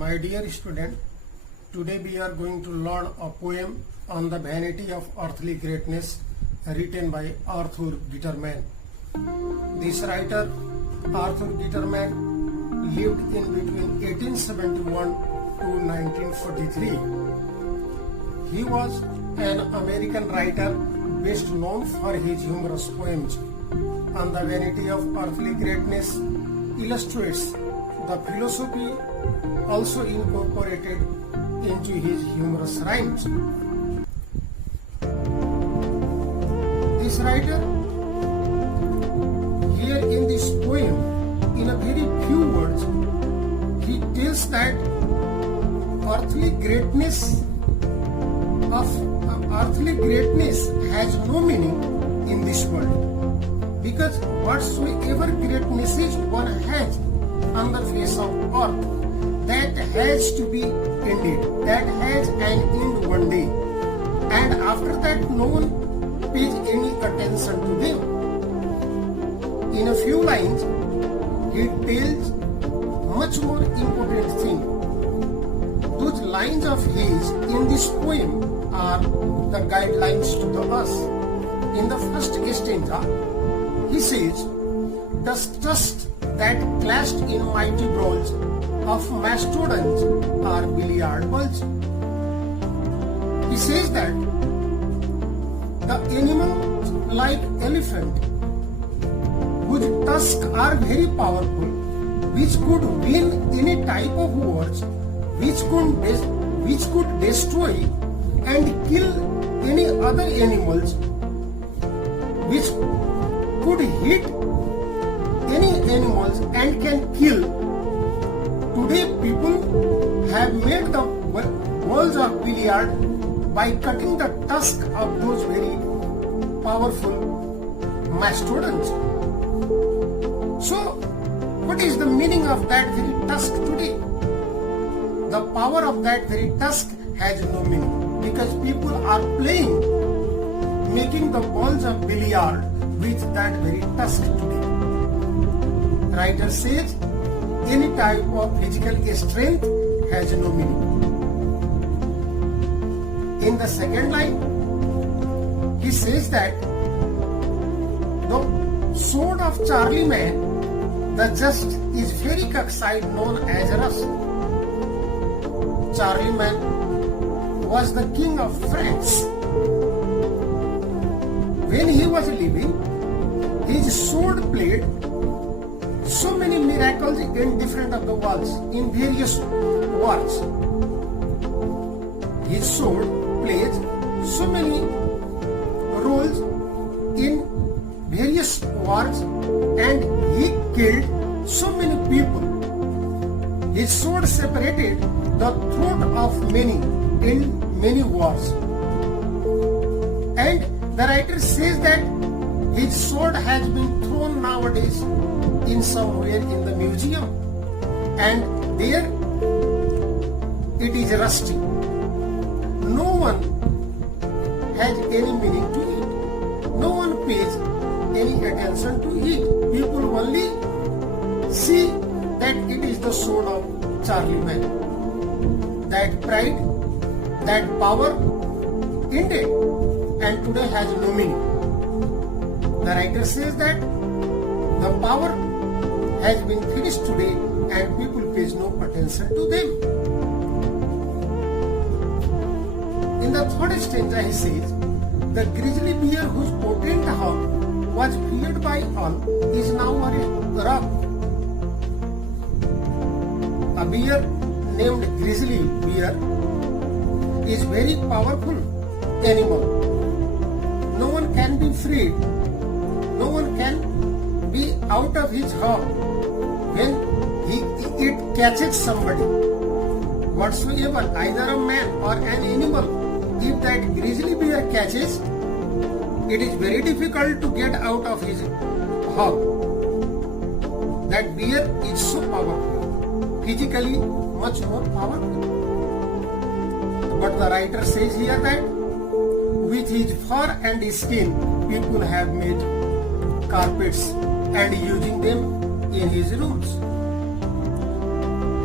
My dear student, today we are going to learn a poem on the vanity of earthly greatness written by Arthur Guiterman. This writer, Arthur Guiterman, lived in between 1871 to 1943. He was an American writer best known for his humorous poems on the vanity of earthly greatness illustrates the philosophy also incorporated into his humorous rhymes. This writer, here in this poem, in a very few words, he tells that earthly greatness has no meaning in this world, because whatsoever greatnesses one has on the face of earth, that has to be ended, that has an end one day, and after that no one pays any attention to them. In a few lines, he tells much more important thing. Those lines of his in this poem are the guidelines to the us. In the first stanza, he says, "The dust that clashed in mighty brawls of mastodons are billiard balls." He says that the animals like elephant, whose tusks are very powerful, which could win any type of wars, which could destroy and kill any other animals, which could hit any animals and can kill. Today people have made the balls of billiard by cutting the tusk of those very powerful mastodons. So, what is the meaning of that very tusk today? The power of that very tusk has no meaning, because people are playing, making the balls of billiard with that very tusk today. Writer says any type of physical strength has no meaning. In the second line, he says that the sword of Charlemagne, the just, is very cockside, known as rust. Charlemagne was the king of France. When he was living, his sword played so many miracles in different of the worlds, in various wars. His sword plays so many roles in various wars, and he killed so many people. His sword separated the throat of many in many wars. And the writer says that his sword has been thrown nowadays in somewhere in the museum, and there it is rusty. No one has any meaning to it. No one pays any attention to it. People only see that it is the sword of Charlemagne. That pride, that power ended and today has no meaning. The writer says that the power has been finished today and people pays no attention to them. In the third stanza, he says, "The grizzly bear whose potent hug was feared by all is now a rock." A bear named grizzly bear is very powerful animal. No one can be freed. No one can be out of his hug when it catches somebody. Whatsoever, either a man or an animal, if that grizzly bear catches, it is very difficult to get out of his hug. That bear is so powerful, physically much more powerful. But the writer says here that with his fur and skin, people have made carpets and using them in his rooms.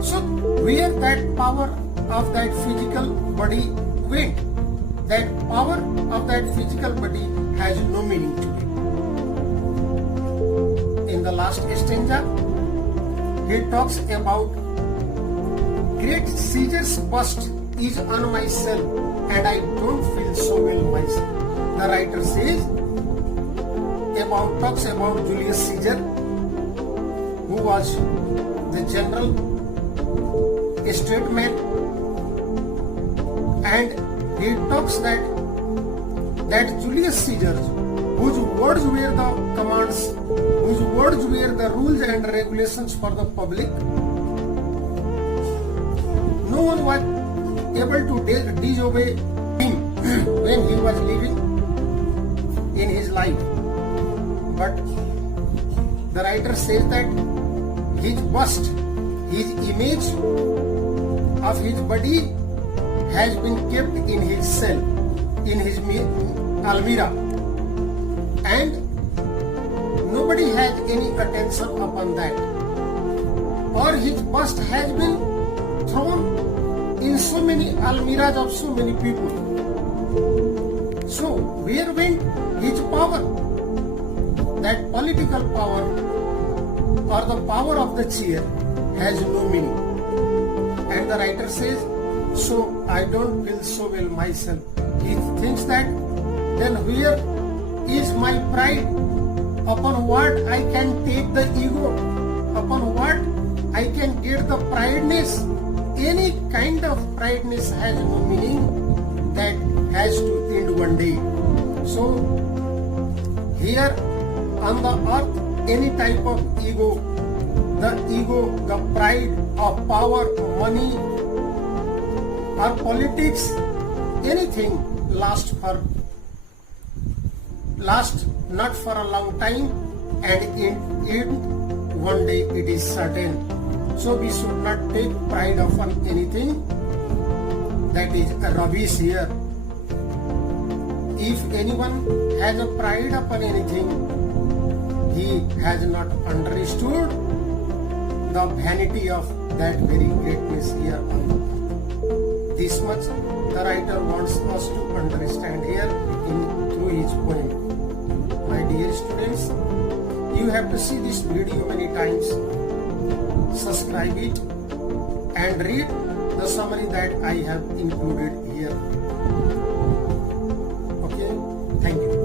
So where that power of that physical body went. That power of that physical body has no meaning to it. In the last stanza, he talks about great Caesar's bust is on myself and I don't feel so well myself. The writer says talks about Julius Caesar, who was the general statesman, and he talks that Julius Caesar, whose words were the commands, whose words were the rules and regulations for the public, no one was able to disobey him when he was living in his life. But the writer says that his bust, his image of his body has been kept in his cell, in his almirah, and nobody has any attention upon that. Or his bust has been thrown in so many almirahs of so many people. So where went his power? That political power or the power of the chair has no meaning. And the writer says, so I don't feel so well myself. He thinks that then where is my pride? Upon what I can take the ego? Upon what I can get the prideness? Any kind of prideness has no meaning. That has to end one day. So here on the earth, any type of ego, the pride of power, money, or politics, anything lasts not for a long time, and in one day it is certain. So we should not take pride upon anything. That is rubbish here. If anyone has a pride upon anything, he has not understood the vanity of that very greatness here on the earth. This much the writer wants us to understand here through his poem. My dear students, you have to see this video many times, subscribe it, and read the summary that I have included here. Okay, thank you.